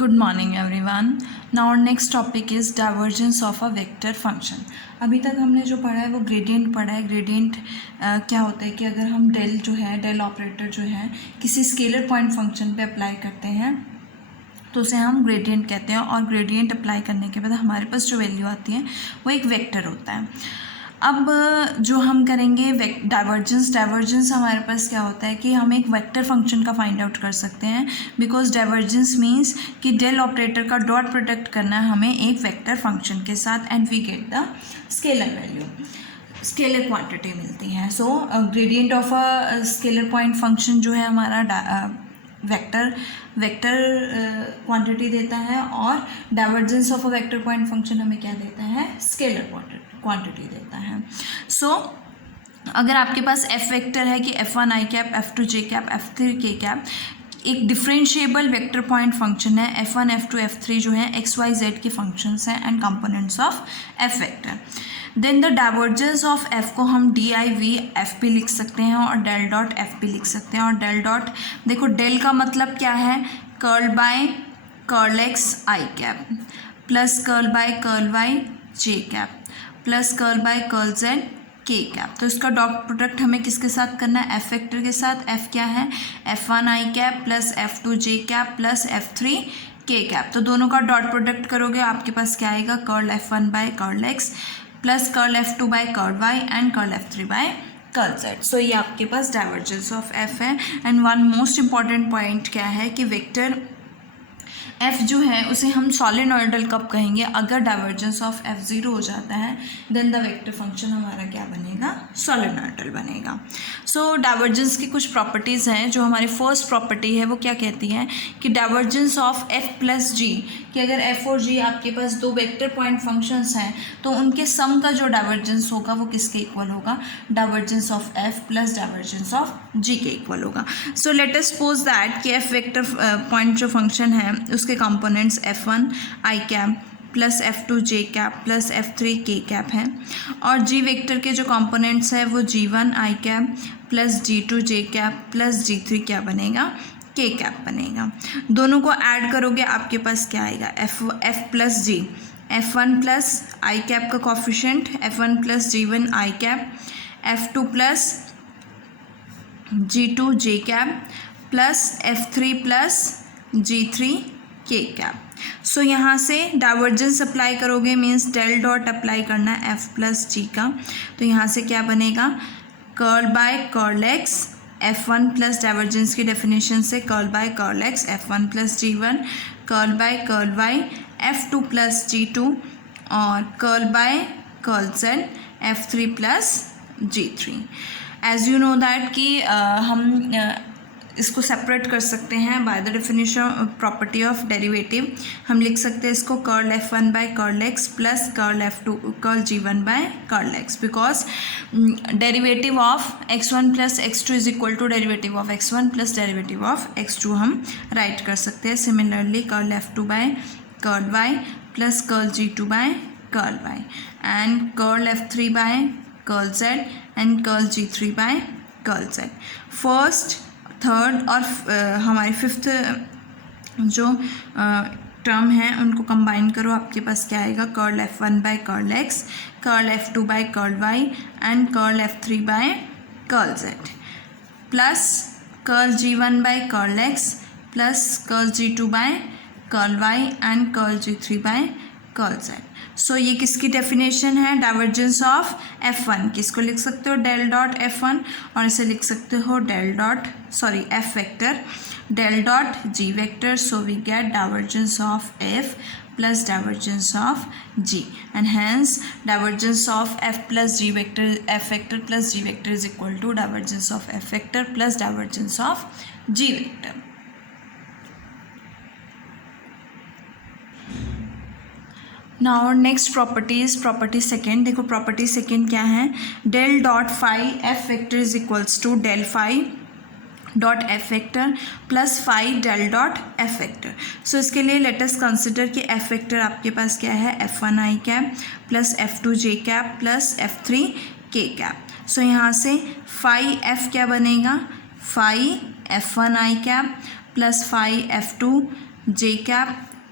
Good morning everyone. Now our next topic is divergence of a vector function. अभी तक हमने जो पढ़ा है वो ग्रेडियंट पढ़ा है. ग्रेडियंट क्या होता है कि अगर हम डेल ऑपरेटर जो है किसी स्केलर पॉइंट फंक्शन पे अप्लाई करते हैं तो उसे हम ग्रेडियंट कहते हैं. और ग्रेडियंट अप्लाई करने के बाद हमारे पास जो वैल्यू आती है वो एक वेक्टर होता है. अब जो हम करेंगे डाइवर्जेंस हमारे पास क्या होता है कि हम एक वेक्टर फंक्शन का फाइंड आउट कर सकते हैं. बिकॉज डाइवर्जेंस मीन्स कि डेल ऑपरेटर का डॉट प्रोडक्ट करना है हमें एक वेक्टर फंक्शन के साथ and we get the scalar value, scalar quantity मिलती है. So gradient of a scalar point function जो है हमारा वेक्टर क्वांटिटी देता है और divergence of a vector point function हमें क्या देता है, स्केलर क्वांटिटी देता है. सो अगर आपके पास एफ वेक्टर है कि F1 i cap, F2 j cap, F3 k cap एक डिफरेंशिएबल वेक्टर पॉइंट फंक्शन है. F1 F2 F3 जो है एक्स वाई जेड के फंक्शंस हैं and components of F vector. Then the divergence of f को हम डी आई वी एफ भी लिख सकते हैं और डेल डॉट एफ भी लिख सकते हैं. और डेल डॉट देखो डेल का मतलब क्या है, curl by curl X I cap plus curl by curl Y J cap plus curl by curl Z K cap. तो इसका डॉट प्रोडक्ट हमें किसके साथ करना है, एफ वेक्टर के साथ. एफ क्या है, F1 i cap plus F2 j cap plus F3 k cap. तो दोनों का डॉट प्रोडक्ट करोगे आपके पास क्या आएगा, curl F1 by curl x plus curl F2 by curl Y and curl F3 by curl Z. So ये आपके पास डाइवर्जेंस ऑफ एफ है. And one most important point क्या है कि वेक्टर एफ जो है उसे हम सॉलिनॉइडल कब कहेंगे, अगर डाइवर्जेंस ऑफ एफ ज़ीरो हो जाता है देन द वेक्टर फंक्शन हमारा क्या बनेगा, सॉलिनॉइडल बनेगा. सो डाइवर्जेंस की कुछ प्रॉपर्टीज़ हैं. जो हमारी फर्स्ट प्रॉपर्टी है वो क्या कहती है कि डाइवर्जेंस ऑफ एफ प्लस जी, कि अगर एफ और जी आपके पास दो वेक्टर पॉइंट फंक्शंस हैं तो उनके सम का जो डाइवर्जेंस होगा वो किसके इक्वल होगा, divergence of F plus divergence of G के इक्वल होगा. So let us suppose that कि एफ वेक्टर पॉइंट जो फंक्शन है उसके components F1 i cap plus F2 j cap plus F3 k cap हैं और जी वेक्टर के जो कंपोनेंट्स है वो G1 i cap plus G2 j cap plus G3 क्या बनेगा, k कैप बनेगा. दोनों को ऐड करोगे आपके पास क्या आएगा, F plus G, F1 plus i cap का coefficient F1 plus G1 i cap, F2 plus G2 j cap plus F3 plus G3 k cap. So यहाँ से डाइवर्जेंस अप्लाई करोगे मीन्स डेल डॉट अप्लाई करना है F plus जी का. तो यहाँ से क्या बनेगा, curl by curl x F1 plus divergence की डेफिनेशन से curl by curl x F1 plus G1, curl by curl y F2 plus G2 और curl by curl z F3 plus G3. As you know that कि हम इसको separate कर सकते हैं by the definition property of derivative. हम लिख सकते हैं इसको curl F1 by curl x plus curl F2 curl G1 by curl x, because derivative of x1 plus x2 is equal to derivative of x1 plus derivative of x2 हम write कर सकते हैं. Similarly curl F2 by curl Y plus curl G2 by curl Y and curl F3 by curl Z and curl G3 by curl z. First third और हमारी fifth जो term है उनको combine करो, आपके पास क्या आएगा, curl F1 by curl X, curl F2 by curl Y and curl F3 by curl Z plus curl G1 by curl x plus curl G2 by curl Y and curl G3 by curl Z. So ये किसकी definition है, divergence of F1. किसको लिख सकते हो, del dot F1 और इसे लिख सकते हो del dot F vector del dot g vector. So we get divergence of F plus divergence of G and hence divergence of F plus g vector F vector plus G vector is equal to divergence of F vector plus divergence of G vector. Now next property second. देखो property second क्या है, del dot phi f vector is equals to del phi dot F vector plus phi del dot F vector. So इसके लिए let us consider कि F vector आपके पास क्या है, F1 i cap plus F2 j cap plus F3 k cap. So यहाँ से phi F क्या बनेगा, phi F1 i cap plus phi F2 J cap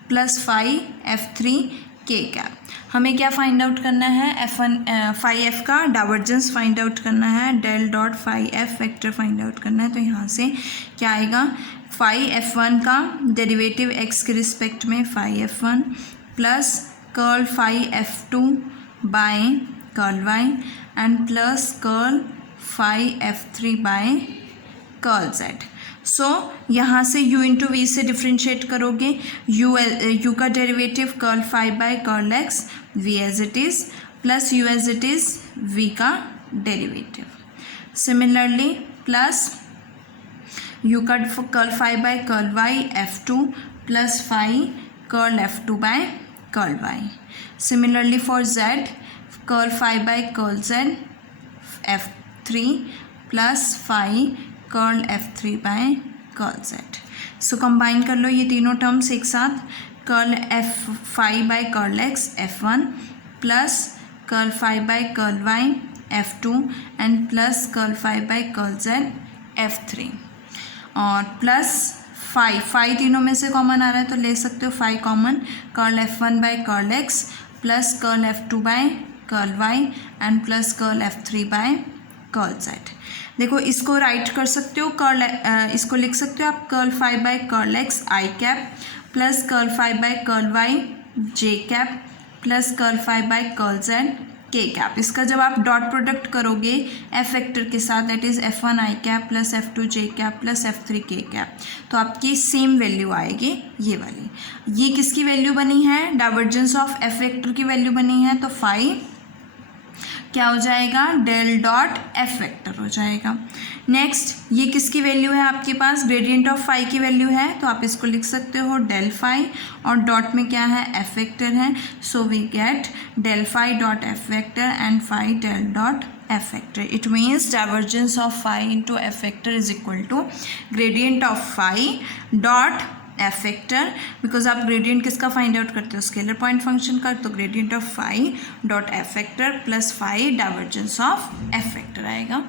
plus phi F3 K cap. हमें क्या फाइंड आउट करना है, F1 फाई एफ का divergence find out करना है, del dot phi f vector find out करना है। तो यहाँ से क्या आएगा, फाई F1 का डेरिवेटिव x के रिस्पेक्ट में phi F1 plus curl phi F2 by curl y and plus curl phi F3 by curl z। So यहाँ से u इंटू वी से डिफ्रेंशिएट करोगे, u का derivative curl phi by curl x v as it is plus u as it is v का derivative. Similarly plus u का curl phi by curl y F2 plus phi curl F2 by curl y। Similarly for z curl phi by curl z F3 plus phi curl F3 by curl z। So combine कर लो ये तीनों terms एक साथ, curl f phi by curl x F1 plus curl phi by curl y F2 and plus curl phi by curl z F3 और plus phi तीनों में से कॉमन आ रहा है तो ले सकते हो phi common, curl F1 by curl x plus curl F2 by curl y and plus curl F3 by curl z। देखो इसको राइट कर सकते हो, कर्ल इसको लिख सकते हो आप curl phi by curl x I cap plus curl phi by curl y J cap plus curl phi by curl z K cap. इसका जब आप डॉट प्रोडक्ट करोगे एफ वेक्टर के साथ, that is F1 I cap plus F2 J cap plus F3 K cap, तो आपकी same value आएगी ये वाली। ये किसकी वैल्यू बनी है, डाइवर्जेंस ऑफ एफ वेक्टर की वैल्यू बनी है, तो फाई क्या हो जाएगा, डेल डॉट एफ वेक्टर हो जाएगा। नेक्स्ट ये किसकी वैल्यू है आपके पास, ग्रेडियंट ऑफ फाई की वैल्यू है, तो आप इसको लिख सकते हो डेल फाई और डॉट में क्या है एफ वेक्टर है, so we get del phi dot F vector and phi del dot F vector. It means divergence of phi into F vector is equal to gradient of phi dot F vector, because आप gradient किसका find out करते हो, scalar point function का, तो gradient of phi dot F vector plus phi divergence of F vector आएगा।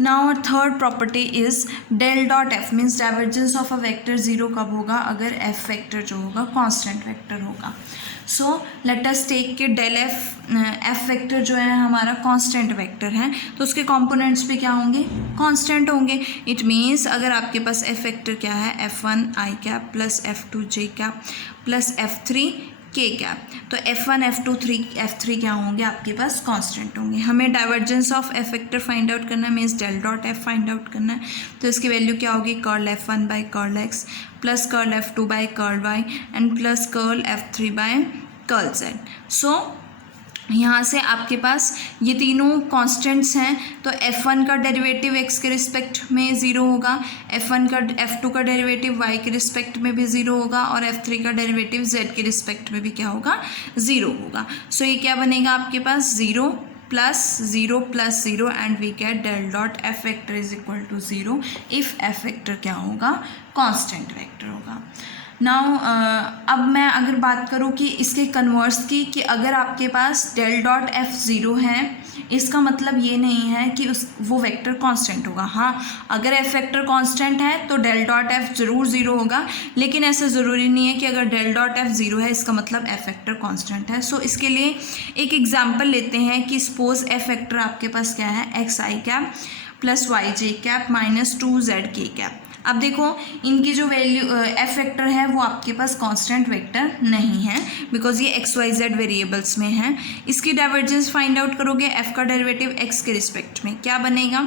Now our third property is del dot F, means divergence of a vector zero कब होगा, अगर F vector जो होगा constant vector होगा। So let us take के del F vector जो है हमारा कांस्टेंट वेक्टर है, तो उसके कंपोनेंट्स भी क्या होंगे, कांस्टेंट होंगे। इट मीन्स अगर आपके पास एफ वेक्टर क्या है F1 I cap plus F2 J cap plus F3 K cap, तो F1 F2 F3 क्या होंगे आपके पास, कांस्टेंट होंगे। हमें divergence of F vector find out करना है, means del dot F find out करना है, तो इसकी वैल्यू क्या होगी, curl F1 by curl x plus curl F2 by curl y and plus curl F3 by curl z। So यहाँ से आपके पास ये तीनों कांस्टेंट्स हैं, तो F1 का डेरिवेटिव x के रिस्पेक्ट में ज़ीरो होगा, F2 का डेरिवेटिव y के रिस्पेक्ट में भी ज़ीरो होगा और F3 का डेरिवेटिव z के रिस्पेक्ट में भी क्या होगा, ज़ीरो होगा। सो ये क्या बनेगा आपके पास, zero plus zero and we get del dot F vector is equal to zero if F vector क्या होगा, कांस्टेंट वेक्टर होगा। नाउ अब मैं अगर बात करूँ कि इसके कन्वर्स की, कि अगर आपके पास डेल डॉट एफ ज़ीरो है, इसका मतलब ये नहीं है कि वो वेक्टर कांस्टेंट होगा। हाँ, अगर एफ वेक्टर कांस्टेंट है तो डेल डॉट एफ ज़रूर ज़ीरो होगा, लेकिन ऐसा ज़रूरी नहीं है कि अगर डेल डॉट एफ ज़ीरो है इसका मतलब एफ वेक्टर कांस्टेंट है। सो इसके लिए एक एग्जांपल लेते हैं कि सपोज एफ वेक्टर आपके पास क्या है, x I cap plus Y J cap minus 2z K cap. अब देखो इनकी जो वैल्यू एफ वेक्टर है वो आपके पास कांस्टेंट वेक्टर नहीं है, बिकॉज ये एक्स वाई जेड वेरिएबल्स में है। इसकी डाइवर्जेंस फाइंड आउट करोगे, एफ का डेरिवेटिव एक्स के रिस्पेक्ट में क्या बनेगा,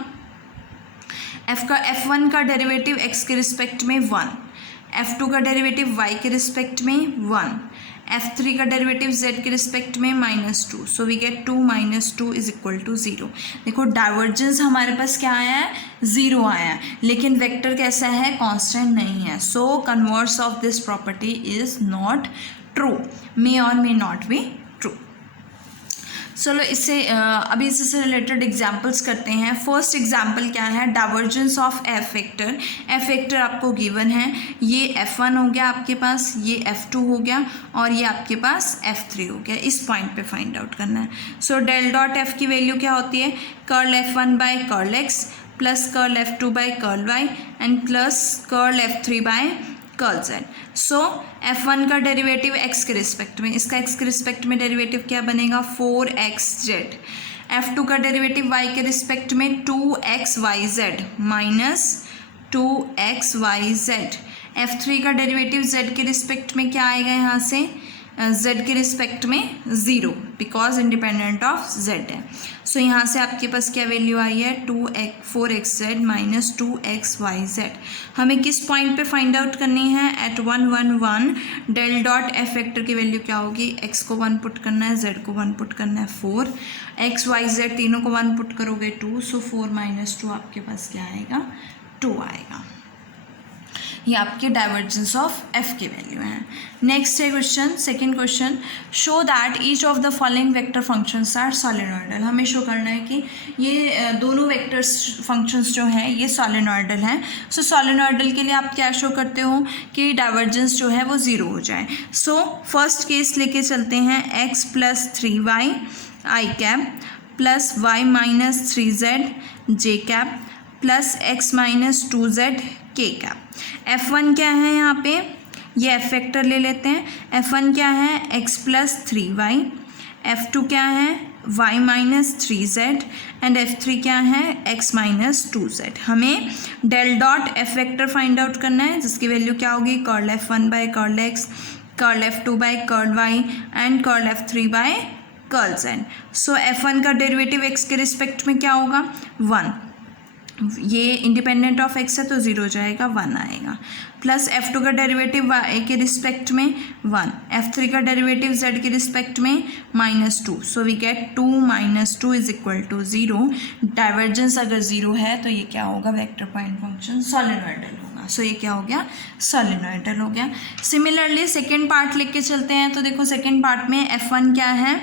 F1 का डेरिवेटिव x के रिस्पेक्ट में 1, F2 का डेरिवेटिव y के रिस्पेक्ट में 1, F3 का डेरिवेटिव z के रिस्पेक्ट में -2, so we get 2 - 2 is equal to 0। देखो डाइवर्जेंस हमारे पास क्या आया है, 0 आया है, लेकिन वेक्टर कैसा है, कांस्टेंट नहीं है। So converse of this property is not true, may और मे नॉट बी ट्रू। चलो इससे अभी इससे रिलेटेड एग्जांपल्स करते हैं। फर्स्ट एग्जांपल क्या है, divergence of F vector. F vector आपको गिवन है, ये F1 हो गया आपके पास, ये F2 हो गया और ये आपके पास F3 हो गया। इस पॉइंट पे फाइंड आउट करना है। सो डेल डॉट एफ की वैल्यू क्या होती है, curl F1 by curl x plus curl F2 by curl y and plus curl F3 by curl z. So F1 का डेरिवेटिव x के रिस्पेक्ट में, इसका x के रिस्पेक्ट में डेरिवेटिव क्या बनेगा 4xz. F2 का डेरिवेटिव y के रिस्पेक्ट में 2xyz माइनस 2xyz. F3 का डेरिवेटिव z के रिस्पेक्ट में क्या आएगा यहाँ से, z के रिस्पेक्ट में 0 बिकॉज इंडिपेंडेंट ऑफ z है. सो यहाँ से आपके पास क्या वैल्यू आई है 4xz माइनस 2xyz. हमें किस पॉइंट पे फाइंड आउट करनी है, at 1 1 1 del dot F vector की वैल्यू क्या होगी, x को 1 पुट करना है, z को 1 पुट करना है 4, xyz तीनों को 1 पुट करोगे 2, सो 4 माइनस 2 आपके पास क्या आएगा 2 आएगा. ये आपके डाइवर्जेंस ऑफ एफ की वैल्यू है. नेक्स्ट है question, second question, show that each of the following vector functions are solenoidal. हमें शो करना है कि ये दोनों वेक्टर्स फंक्शंस जो हैं ये सॉलिनॉइडल हैं. सो सॉलिनॉइडल के लिए आप क्या शो करते हो कि डाइवर्जेंस जो है वो 0 हो जाए. सो फर्स्ट केस लेके चलते हैं, x plus 3y I cap plus y minus 3z J cap plus x minus 2z K cap. F1 क्या है यहाँ पे, ये एफ वेक्टर ले लेते हैं. F1 क्या है x प्लस 3y, F2 क्या है y minus 3z and F3 क्या है x माइनस 2z. हमें del dot F vector find out करना है जिसकी वैल्यू क्या होगी curl F1 by curl x, curl F2 by curl y and curl F3 by curl z. So F1 का derivative x के रिस्पेक्ट में क्या होगा 1, ये इंडिपेंडेंट ऑफ x है तो 0 हो जाएगा 1 आएगा. प्लस F2 का डेरिवेटिव y के रिस्पेक्ट में 1, F3 का डेरिवेटिव z के रिस्पेक्ट में -2. So we get 2 minus 2 is equal to 0. Divergence अगर 0 है तो ये क्या होगा वेक्टर पॉइंट फंक्शन सॉलिनॉइडल होगा. सो ये क्या हो गया सॉलिनॉइडल हो गया. सिमिलरली सेकेंड पार्ट लेके चलते हैं. तो देखो सेकेंड पार्ट में F1 क्या है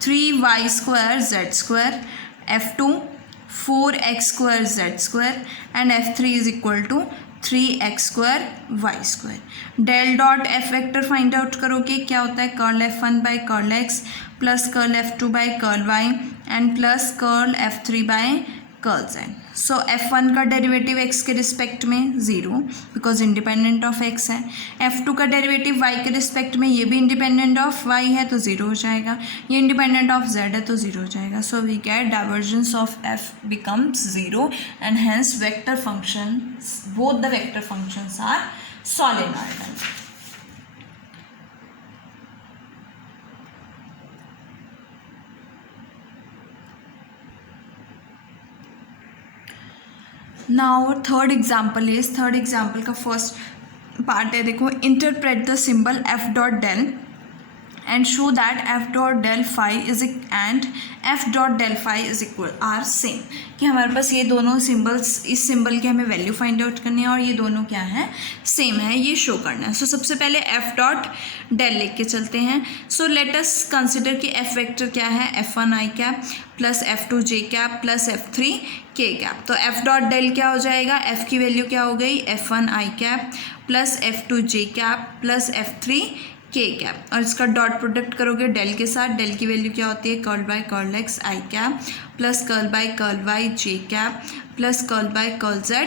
3y square z square, F2 4x square z square and F3 is equal to 3x square y square. Del dot F vector find out करोगे क्या होता है curl F1 by curl x plus curl F2 by curl y and plus curl F3 by curl z. So F1 का derivative x के respect में 0 because independent of x है. F2 का derivative y के रिस्पेक्ट में ये भी independent of y है तो 0 हो जाएगा. ये इंडिपेंडेंट ऑफ z है तो 0 हो जाएगा. So we get divergence of f becomes 0 and hence vector function both the vector functions are solenoidal. Now third example का फर्स्ट पार्ट है. देखो interpret the symbol F dot del and show that F dot del phi is and F dot del phi is equal are same. कि हमारे पास ये दोनों symbols, इस symbol की हमें वैल्यू फाइंड आउट करनी है और ये दोनों क्या है सेम है, ये शो करना है. सो सबसे पहले एफ डॉट डेल लेके चलते हैं. सो लेट अस कंसिडर कि एफ वेक्टर क्या है F1 I cap plus F2 J cap plus F3 K cap. तो एफ डॉट डेल क्या हो जाएगा, एफ की वैल्यू क्या हो गई F1 I cap plus F2 J cap plus F3 K cap और इसका डॉट प्रोडक्ट करोगे डेल के साथ. डेल की वैल्यू क्या होती है curl by curl x I cap plus curl by curl y J cap plus curl by curl z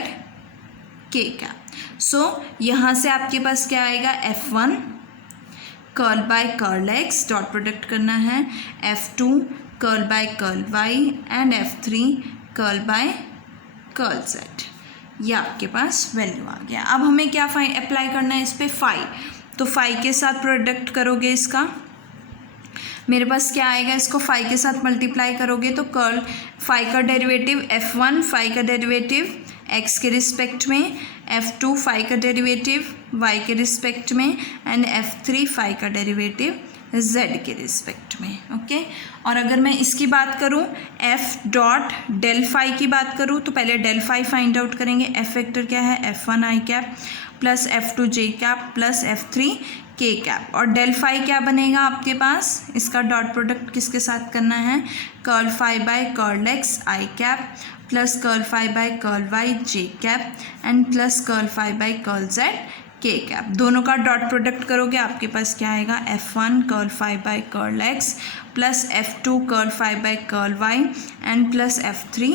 K cap. So यहाँ से आपके पास क्या आएगा F1 curl by curl x dot product करना है, F2 curl by curl y and F3 curl by curl z. ये आपके पास वैल्यू आ गया. अब हमें क्या अप्लाई करना है इस पर फाई. तो फाई के साथ प्रोडक्ट करोगे इसका, मेरे पास क्या आएगा, इसको फाई के साथ मल्टीप्लाई करोगे तो कर्ल फाई का डेरिवेटिव F1 फाई का डेरिवेटिव x के रिस्पेक्ट में, F2 फाई का डेरिवेटिव y के रिस्पेक्ट में एंड F3 फाई का डेरिवेटिव z के रिस्पेक्ट में. ओके. और अगर मैं इसकी बात करूं f डॉट डेल फाई की बात करूं तो पहले डेल फाई फाइंड आउट करेंगे. f वेक्टर क्या है F1 I cap plus F2 J cap plus F3 K cap और डेल फाई क्या बनेगा आपके पास, इसका डॉट प्रोडक्ट किसके साथ करना है curl phi by curl x I cap plus curl phi by curl y J cap and plus curl phi by curl z K cap. दोनों का डॉट प्रोडक्ट करोगे आपके पास क्या आएगा F1 curl phi by curl x plus F2 curl phi by curl y and plus F3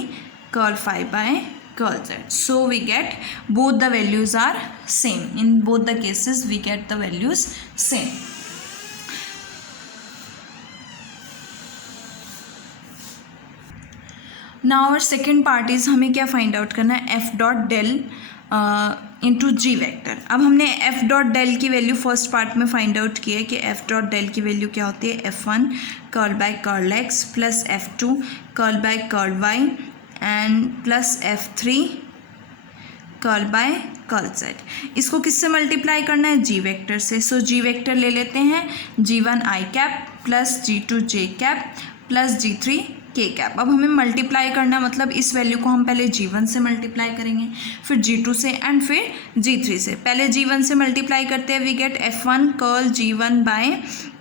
curl phi by curl z. So we get both the values are same. In both the cases we get the values same. Now our second part is हमें क्या find out करना है, F dot del into G vector. अब हमने F dot del की value first part में find out की है कि एफ डॉट डेल की वैल्यू क्या होती है, F1 curl by curl x plus F2 curl by curl Y and plus F3 curl by curl Z. इसको किससे मल्टीप्लाई करना है, जी वेक्टर से. सो जी वेक्टर ले लेते हैं, G1 आई कैप प्लस G2 जे कैप प्लस G3 के कैप. अब हमें मल्टीप्लाई करना मतलब इस वैल्यू को हम पहले G1 से मल्टीप्लाई करेंगे, फिर G2 से एंड फिर G3 से. पहले G1 से मल्टीप्लाई करते हैं, we get F1 curl G1 by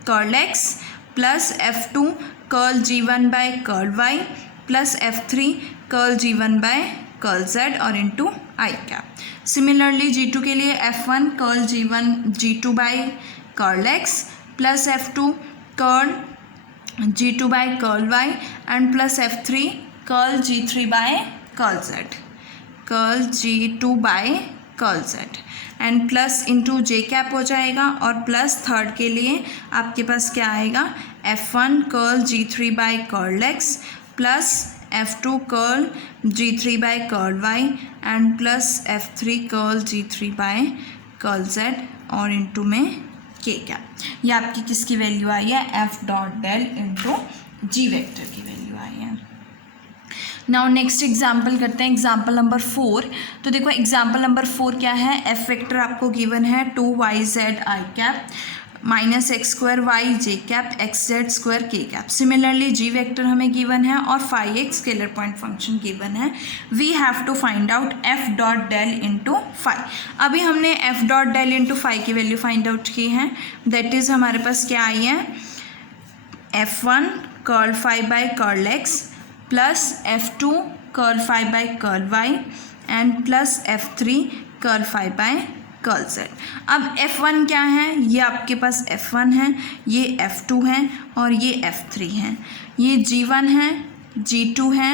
curl x plus F2 curl G1 by curl Y plus F3 curl G1 by curl Z और into I cap. Similarly G2 के लिए F1 curl G2 by curl x plus F2 curl G2 by curl Y and plus F3 curl G3 by curl Z, curl G2 by curl Z and plus into J cap हो जाएगा. और plus third के लिए आपके पास क्या आएगा, F1 curl G3 by curl x plus F2 curl G3 by curl Y and plus F3 curl G3 by curl Z और इंटू में के कैप. ये आपकी किसकी वैल्यू आई है, F dot del into G vector की value आई है. नाउ नेक्स्ट एग्जाम्पल करते हैं, एग्जाम्पल नंबर 4. तो देखो एग्जाम्पल नंबर 4 क्या है, एफ वेक्टर आपको गिवन है 2yz I cap minus X square Y J cap X Z square K cap. Similarly G vector हमें गिवन है और फाई एक स्केलर पॉइंट फंक्शन गिवन है. We have to find out F dot del into phi. अभी हमने F dot del into phi की value find out की है, दैट इज़ हमारे पास क्या आई है, F1 curl phi by curl x plus F2 curl phi by curl Y and plus F3 curl phi by curl Z. अब F1 क्या है, ये आपके पास F1 है, ये F2 है और ये F3 है. ये G1 है, G2 है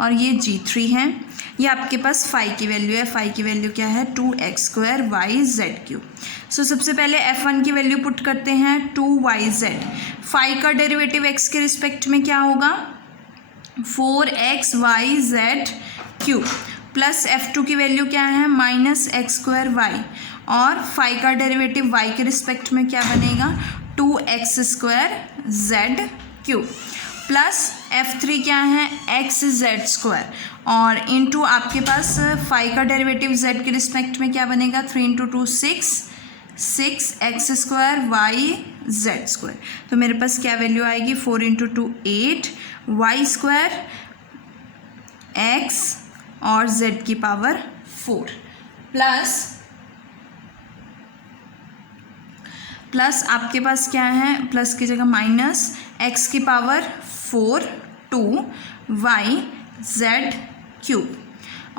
और ये G3 है. ये आपके पास फाई की वैल्यू है. फाई की वैल्यू क्या है, 2x square Y Z cube. So सबसे पहले F1 की वैल्यू पुट करते हैं 2yz. फाई का डेरिवेटिव x के रिस्पेक्ट में क्या होगा, 4xyz क्यूब प्लस F2 की वैल्यू क्या है, माइनस एक्स स्क्वायर वाई और फाई का डेरिवेटिव y के रिस्पेक्ट में क्या बनेगा, 2x square Z cube plus F3 क्या है, एक्स जेड स्क्वायर और इंटू आपके पास फाई का डेरिवेटिव z के रिस्पेक्ट में क्या बनेगा, 3 into 2 6 X square Y Z square. तो मेरे पास क्या वैल्यू आएगी, 4 इंटू 2 8 वाई स्क्वायर एक्स और z की पावर 4 प्लस आपके पास क्या है, प्लस की जगह माइनस x की पावर 4 2 वाई जेड क्यूब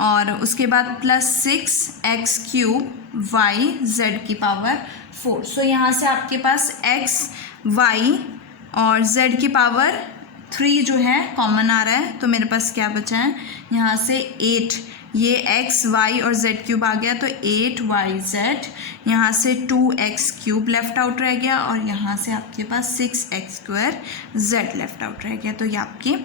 और उसके बाद plus 6x cube Y Z की पावर 4. सो यहाँ से आपके पास x y और z की पावर 3 जो है कॉमन आ रहा है. तो मेरे पास क्या बचा है, यहाँ से 8, ये x y और z क्यूब आ गया तो 8yz, यहाँ से 2x क्यूब लेफ्ट आउट रह गया और यहाँ से आपके पास 6x square z left out रह गया. तो ये आपकी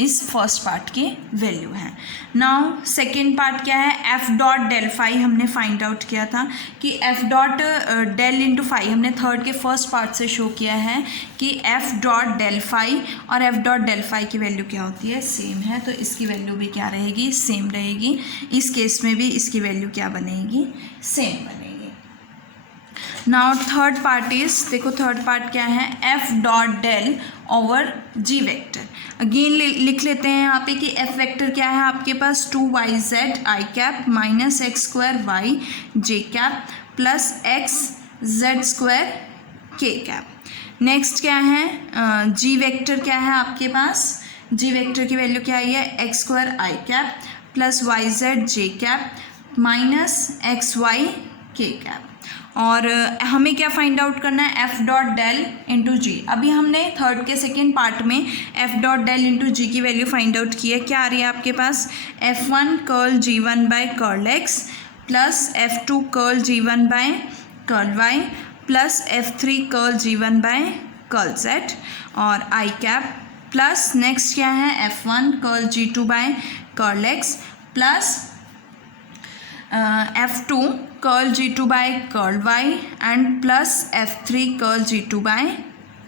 इस फर्स्ट पार्ट की वैल्यू है. नाउ सेकेंड पार्ट क्या है, एफ डॉट डेल फाई हमने फाइंड आउट किया था कि F dot del into phi हमने थर्ड के फर्स्ट पार्ट से शो किया है कि एफ डॉट डेल फाई और एफ डॉट डेल फाई की वैल्यू क्या होती है, सेम है. तो इसकी वैल्यू भी क्या रहेगी, सेम रहेगी. इस केस में भी इसकी वैल्यू क्या बनेगी, सेम बनेगी. नाउ थर्ड पार्ट इज, देखो थर्ड पार्ट क्या है, एफ डॉट डेल ओवर जी वेक्टर. अगेन लिख लेते हैं यहाँ पे कि एफ वेक्टर क्या है आपके पास, 2yz I cap minus X square Y J cap plus X Z square K cap. Next क्या है, जी वेक्टर क्या है आपके पास, जी वेक्टर की वैल्यू क्या आई है, एक्स स्क्वायर आई cap plus Y Z J cap minus X Y के कैप। और हमें क्या फाइंड आउट करना है, एफ डॉट डेल इंटू जी। अभी हमने थर्ड के सेकेंड पार्ट में एफ डॉट डेल इंटू जी की वैल्यू फाइंड आउट की है। क्या आ रही है आपके पास, F1 curl G1 by curl X plus F2 curl G1 by curl Y plus F3 curl G1 by curl Z और आई कैप प्लस नेक्स्ट क्या है, F1 curl G2 by curl X plus F2 curl G2 by curl Y and plus F3 curl G2 by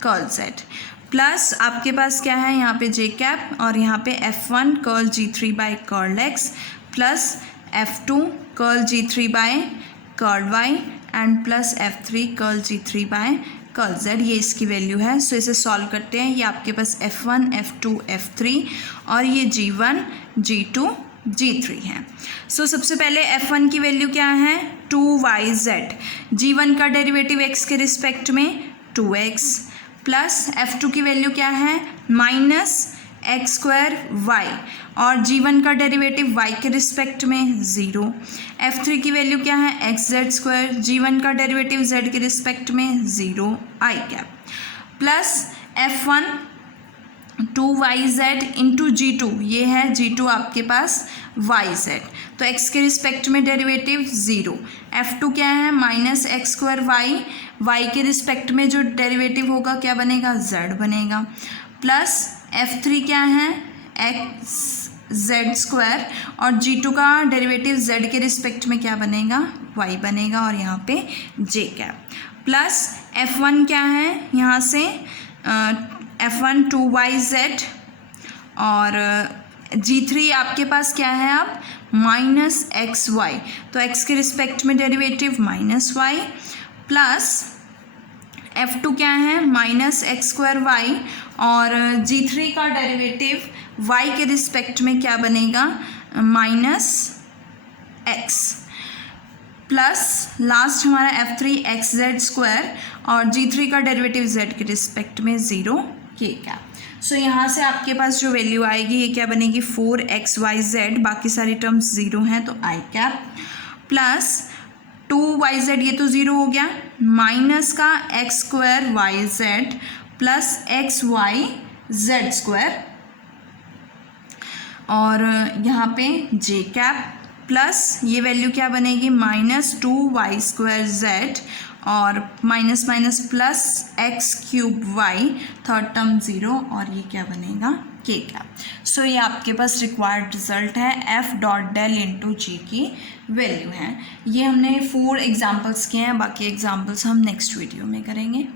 curl Z plus आपके पास क्या है यहाँ पे J cap और यहाँ पे F1 curl G3 by curl X plus F2 curl G3 by curl Y and plus F3 curl G3 by curl Z। ये इसकी वैल्यू है। सो इसे सॉल्व करते हैं। ये आपके पास F1 F2 F3 और ये G1 G2 G3 है। सो सबसे पहले F1 की वैल्यू क्या है, 2yz। G1 का डेरिवेटिव x के रिस्पेक्ट में 2x प्लस F2 की वैल्यू क्या है, माइनस एक्स स्क्वायर y और G1 का डेरिवेटिव y के रिस्पेक्ट में 0। F3 की वैल्यू क्या है, एक्स जेड स्क्वायर। G1 का डेरिवेटिव z के रिस्पेक्ट में 0 आई cap plus F1 2yz into G2, ये है G2 आपके पास yz, तो x के रिस्पेक्ट में डेरिवेटिव 0। F2 क्या है, माइनस एक्स स्क्वायर y के रिस्पेक्ट में जो डेरिवेटिव होगा क्या बनेगा, z बनेगा प्लस F3 क्या है, एक्स जेड स्क्वायर और G2 का डेरिवेटिव z के रिस्पेक्ट में क्या बनेगा, y बनेगा और यहाँ पे j कैप प्लस F1 क्या है, यहाँ से F1 2yz और G3 आपके पास क्या है अब, माइनस एक्स वाई, तो x के रिस्पेक्ट में derivative minus Y plus F2 क्या है, माइनस एक्स स्क्वायर वाई और G3 का डेरिवेटिव y के रिस्पेक्ट में क्या बनेगा, माइनस एक्स प्लस लास्ट हमारा F3 एक्स जेड स्क्वायर और G3 का डेरिवेटिव z के रिस्पेक्ट में 0 के कैप। सो यहाँ से आपके पास जो वैल्यू आएगी ये क्या बनेगी, 4xyz, बाकी सारी टर्म्स 0 हैं तो आई कैप प्लस 2yz, ये तो 0 हो गया, माइनस का X square Y Z plus X Y Z square और यहाँ पे j कैप प्लस ये वैल्यू क्या बनेगी, माइनस 2y स्क्वायर z और minus minus plus X cube Y, third term 0 और ये क्या बनेगा, के कैप। सो ये आपके पास रिक्वायर्ड रिजल्ट है, एफ डॉट डेल इंटू जी की वैल्यू है। ये हमने 4 एग्जाम्पल्स किए हैं, बाकी एग्जाम्पल्स हम नेक्स्ट वीडियो में करेंगे।